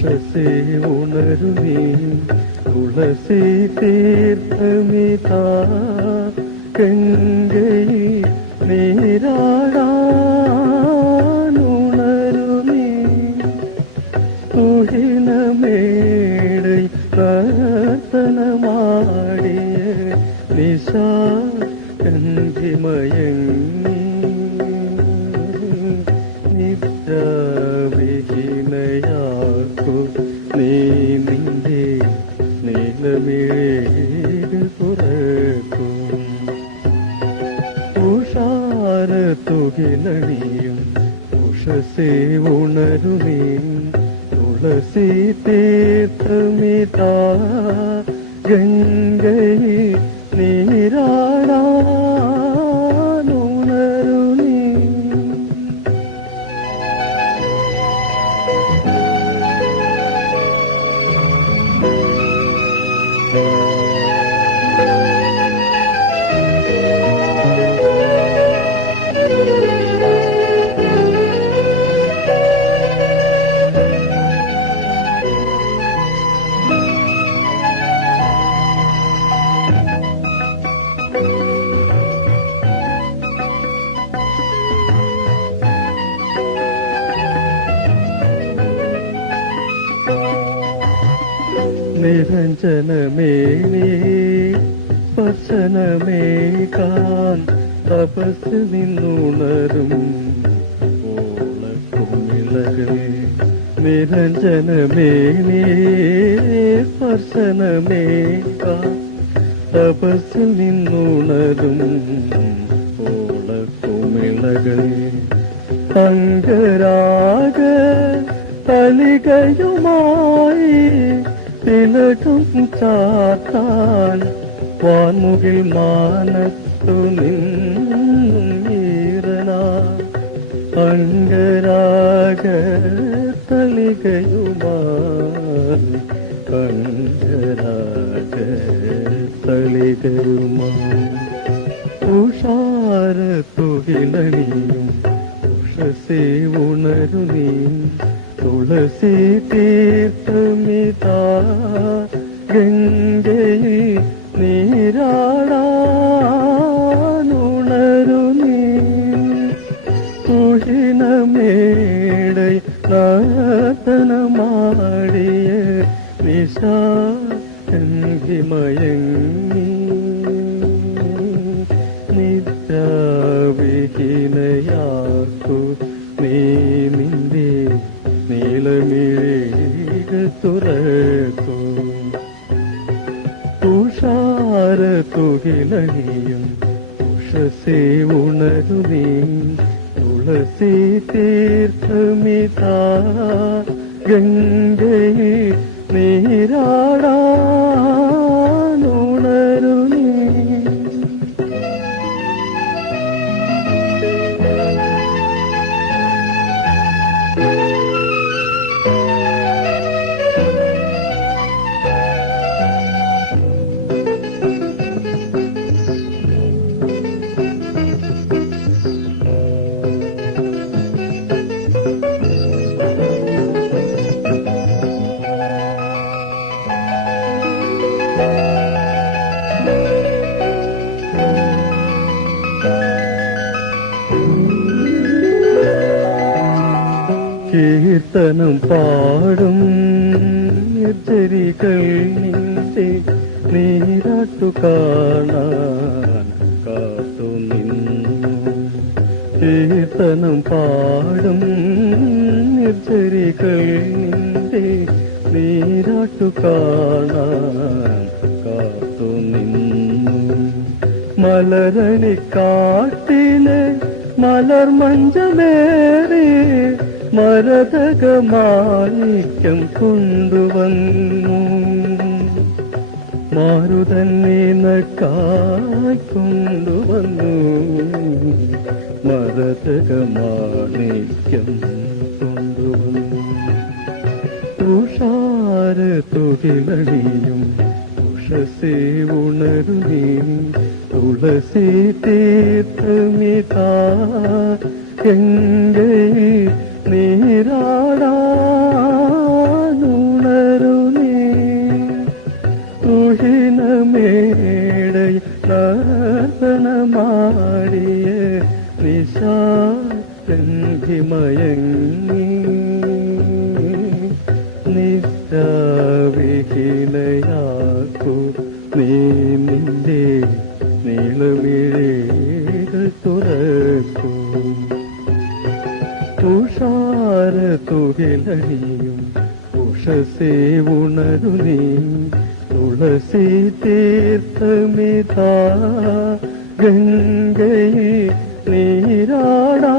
ഉഷസേ ഉണരുമേ തുളസി തീർത്ഥമിതാ ഗംഗയിൽ നീരാടാനുണരുമേ തുഹിനമേടൈ നർത്തനമാടിയ നിശാ ഗന്ധിമയങ്ങി നിദ്രാവിഹീനയാക്കു നീ നിന്റെ നീലമിഴേട് തുറക്കും തുഷാരത്തുകിലണിയും ഉഷസേ ഉണരുമേ തുളസി തീർത്ഥമിതാ ഗംഗയിൽ നീരാടാനുണരുമേ. നിരഞ്ജനമേനേ സ്പർശനമേകാൻ തപസ്സിൽ നിന്നുണരും ഓളക്കുമിളകൾ. നിരഞ്ജനമേനേ സ്പർശനമേകാൻ തപസ്സിൽ നിന്നുണരും ഓളക്കുമിളകൾ. അംഗരാഗ തളികയുമായി തിലകം ചാത്താൻ വാൻമുകിൽ മാനത്തു നിന്നീറനാ. അംഗരാഗ തളികയുമായി അംഗരാഗ തളികയുമായി ഉഷാരത്തുകിലണിയും ഉഷസേ ഉണരുമേ തുളസി തീർത്ഥമിതാ ഗംഗയിൽ നീരാടാനുണരുമേ. തുഹിനമേടൈ നർത്തനമാടിയ നിശാ ഗന്ധിമയങ്ങി നിദ്രാവിഹീനയാക്കു നീ നിന്റെ നീലമിഴേട് തുറക്കും തുഷാരത്തുകിലണിയും ഉഷസേ ഉണരുമേ തുളസി തീർത്ഥമിതാ ഗംഗയിൽ നീരാടാനുണരുമേ. കീർത്തനം പാടും നിർജരികൾ നിന്റെ നീരാട്ടു കാണാൻ കാത്തു നിന്നു. കീർത്തനം പാടും നിർജരികൾ നിന്റെ നീരാട്ടു കാണാൻ കാത്തു നിന്നു. മലരണിക്കാട്ടിലെ മലർമഞ്ചമേറി മരതകമാണിക്യം കൊണ്ടുവന്നു. മാരുതൻ നിനക്കായി കൊണ്ടുവന്നു മരതകമാണിക്യം കൊണ്ടുവന്നു. തുഷാരത്തുകിലണിയും ഉഷസേ ഉണരുമേ തുളസി തീർത്ഥമിതാ ഗംഗയിൽ നീരാടാനു നിദ്രാവിഹീനയാക്കൂ നീ നിന്റെ നീളമിഴകൾ തുറക്കൂ തുഷാര തുകിലണിയും ഉഷസേ ഉണരു നീ തുളസി തീർത്ഥമിതാ ഗംഗയിൽ നീരാടാ